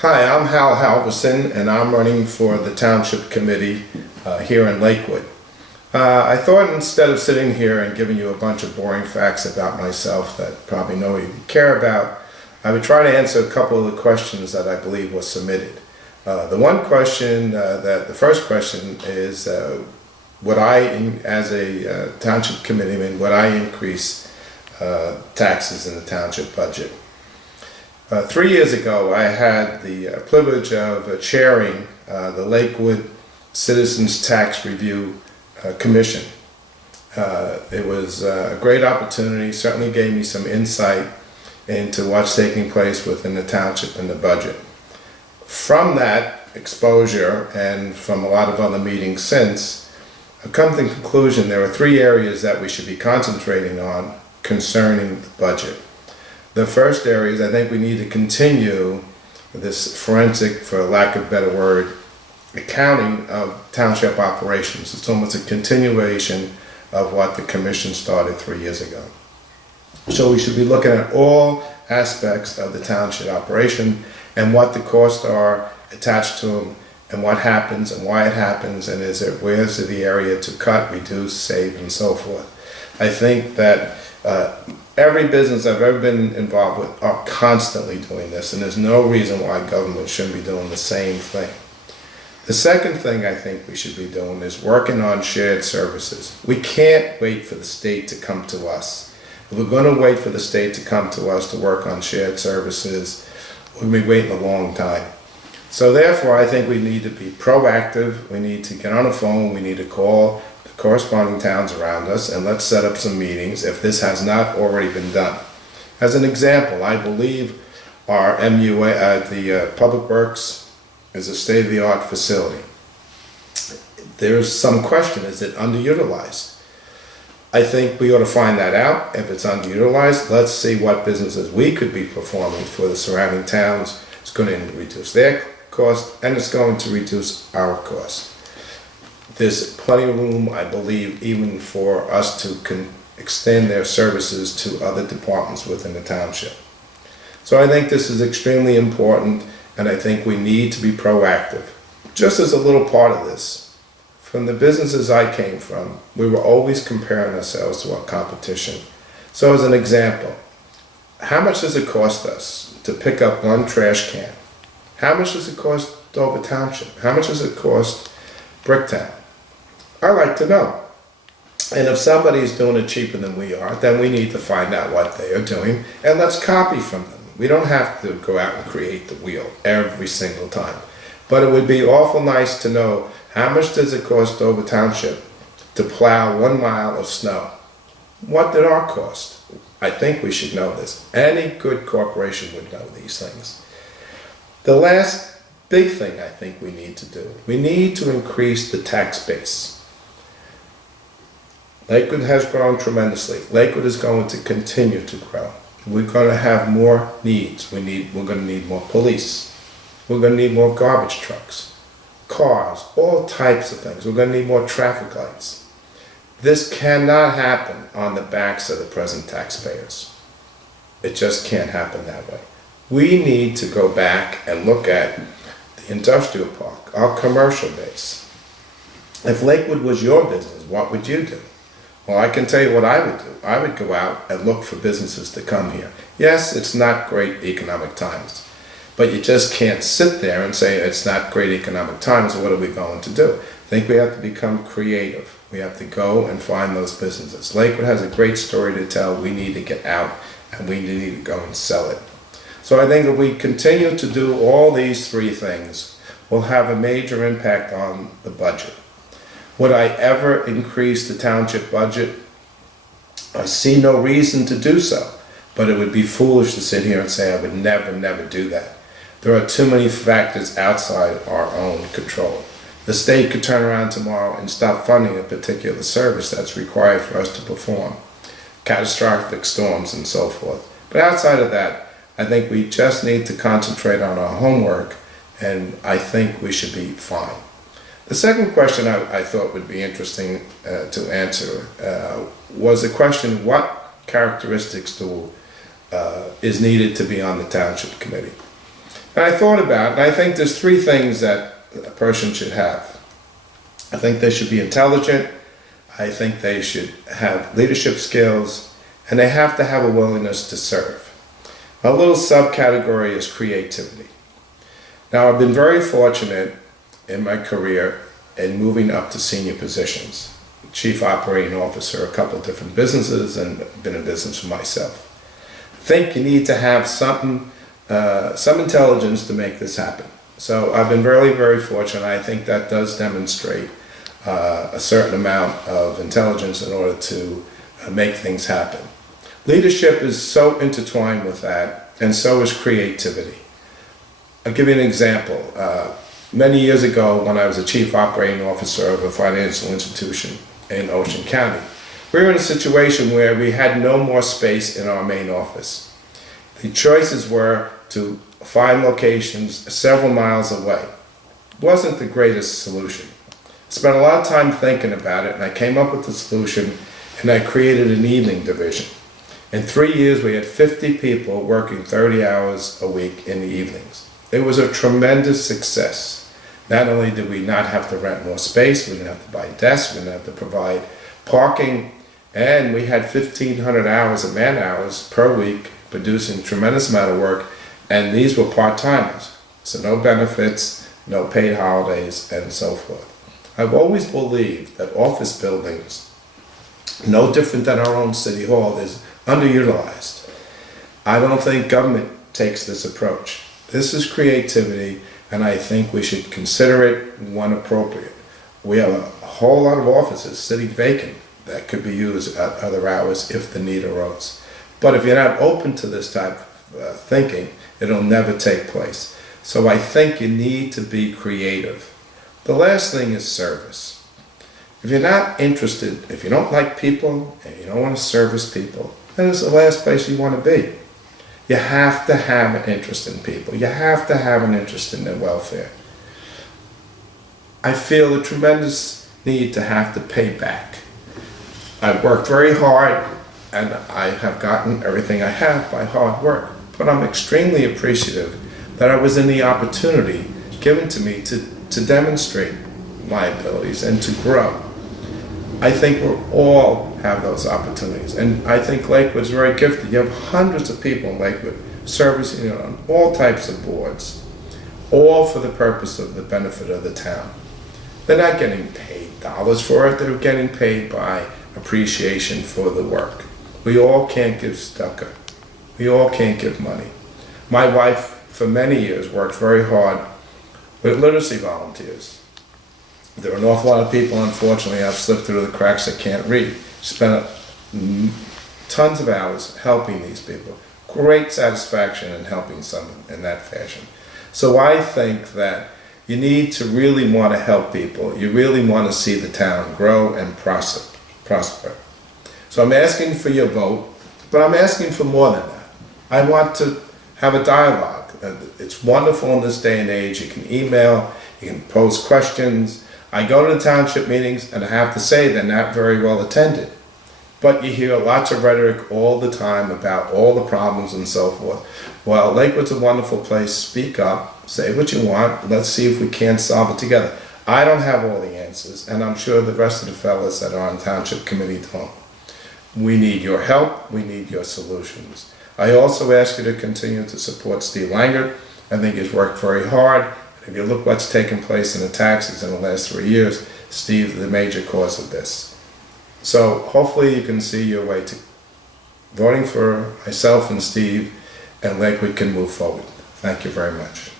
Hi, I'm Hal Halvorsen, and I'm running for the Township Committee here in Lakewood. I thought instead of sitting here and giving you a bunch of boring facts about myself that probably nobody would care about, I would try to answer a couple of the questions that I believe were submitted. The first question is, would I, as a Township Committeeman, would I increase taxes in the Township budget? 3 years ago, I had the privilege of chairing the Lakewood Citizens Tax Review Commission. It was a great opportunity, certainly gave me some insight into what's taking place within the township and the budget. From that exposure and from a lot of other meetings since, I've come to the conclusion there are 3 areas that we should be concentrating on concerning the budget. The first area is I think we need to continue this forensic, for lack of a better word, accounting of township operations. It's almost a continuation of what the commission started 3 years ago. So we should be looking at all aspects of the township operation and what the costs are attached to them and what happens and why it happens and where's the area to cut, reduce, save, and so forth. I think that every business I've ever been involved with are constantly doing this, and there's no reason why government shouldn't be doing the same thing. The second thing I think we should be doing is working on shared services. We can't wait for the state to come to us. If we're going to wait for the state to come to us to work on shared services, we'll be waiting a long time. So therefore, I think we need to be proactive. We need to get on the phone. We need to call the corresponding towns around us, and let's set up some meetings if this has not already been done. As an example, I believe our MUA, the Public Works, is a state-of-the-art facility. There's some question, is it underutilized? I think we ought to find that out. If it's underutilized, let's see what businesses we could be performing for the surrounding towns. It's going to reduce their cost, and it's going to reduce our cost. There's plenty of room, I believe, even for us to extend their services to other departments within the township. So I think this is extremely important, and I think we need to be proactive. Just as a little part of this, from the businesses I came from, we were always comparing ourselves to our competition. So as an example, how much does it cost us to pick up one trash can? How much does it cost Dover Township? How much does it cost Bricktown? I like to know. And if somebody's doing it cheaper than we are, then we need to find out what they are doing, and let's copy from them. We don't have to go out and create the wheel every single time. But it would be awful nice to know how much does it cost Dover Township to plow 1 mile of snow? What did our cost? I think we should know this. Any good corporation would know these things. The last big thing I think we need to do, we need to increase the tax base. Lakewood has grown tremendously. Lakewood is going to continue to grow. We're going to have more needs. We're going to need more police. We're going to need more garbage trucks, cars, all types of things. We're going to need more traffic lights. This cannot happen on the backs of the present taxpayers. It just can't happen that way. We need to go back and look at the industrial park, our commercial base. If Lakewood was your business, what would you do? Well, I can tell you what I would do. I would go out and look for businesses to come here. Yes, it's not great economic times, but you just can't sit there and say it's not great economic times, so what are we going to do? I think we have to become creative. We have to go and find those businesses. Lakewood has a great story to tell. We need to get out and we need to go and sell it. So I think if we continue to do all these 3 things, we'll have a major impact on the budget. Would I ever increase the township budget? I see no reason to do so, but it would be foolish to sit here and say I would never do that. There are too many factors outside our own control. The state could turn around tomorrow and stop funding a particular service that's required for us to perform, catastrophic storms and so forth. But outside of that, I think we just need to concentrate on our homework, and I think we should be fine. The second question I thought would be interesting to answer was the question, what characteristics is needed to be on the Township Committee? And I thought about it, and I think there's three things that a person should have. I think they should be intelligent, I think they should have leadership skills, and they have to have a willingness to serve. A little subcategory is creativity. Now, I've been very fortunate in my career in moving up to senior positions. Chief operating officer, a couple of different businesses, and been in business for myself. I think you need to have some intelligence to make this happen. So I've been very, very fortunate. I think that does demonstrate a certain amount of intelligence in order to make things happen. Leadership is so intertwined with that, and so is creativity. I'll give you an example. Many years ago, when I was a chief operating officer of a financial institution in Ocean County, we were in a situation where we had no more space in our main office. The choices were to find locations several miles away. It wasn't the greatest solution. I spent a lot of time thinking about it, and I came up with the solution, and I created an evening division. In 3 years, we had 50 people working 30 hours a week in the evenings. It was a tremendous success. Not only did we not have to rent more space, we didn't have to buy desks, we didn't have to provide parking, and we had 1,500 hours of man hours per week producing a tremendous amount of work, and these were part-timers. So no benefits, no paid holidays, and so forth. I've always believed that office buildings, no different than our own city hall, is underutilized. I don't think government takes this approach. This is creativity, and I think we should consider it one appropriate. We have a whole lot of offices sitting vacant that could be used at other hours if the need arose. But if you're not open to this type of thinking, it'll never take place. So I think you need to be creative. The last thing is service. If you're not interested, if you don't like people, and you don't want to service people, then it's the last place you want to be. You have to have an interest in people. You have to have an interest in their welfare. I feel a tremendous need to have to pay back. I've worked very hard, and I have gotten everything I have by hard work. But I'm extremely appreciative that I was in the opportunity given to me to demonstrate my abilities and to grow. I think we all have those opportunities, and I think Lakewood's very gifted. You have hundreds of people in Lakewood servicing on all types of boards, all for the purpose of the benefit of the town. They're not getting paid dollars for it, they're getting paid by appreciation for the work. We all can't give stucco. We all can't give money. My wife, for many years, worked very hard with literacy volunteers. There are an awful lot of people, unfortunately, have slipped through the cracks that can't read. Spent tons of hours helping these people. Great satisfaction in helping someone in that fashion. So I think that you need to really want to help people. You really want to see the town grow and prosper. So I'm asking for your vote, but I'm asking for more than that. I want to have a dialogue. It's wonderful in this day and age. You can email, you can pose questions. I go to the township meetings, and I have to say they're not very well attended. But you hear lots of rhetoric all the time about all the problems and so forth. Well, Lakewood's a wonderful place. Speak up, say what you want. Let's see if we can't solve it together. I don't have all the answers, and I'm sure the rest of the fellas that are on Township Committee don't. We need your help. We need your solutions. I also ask you to continue to support Steve Langer. I think he's worked very hard. If you look what's taken place in the taxes in the last 3 years, Steve is the major cause of this. So hopefully you can see your way to voting for myself and Steve, and Lakewood can move forward. Thank you very much.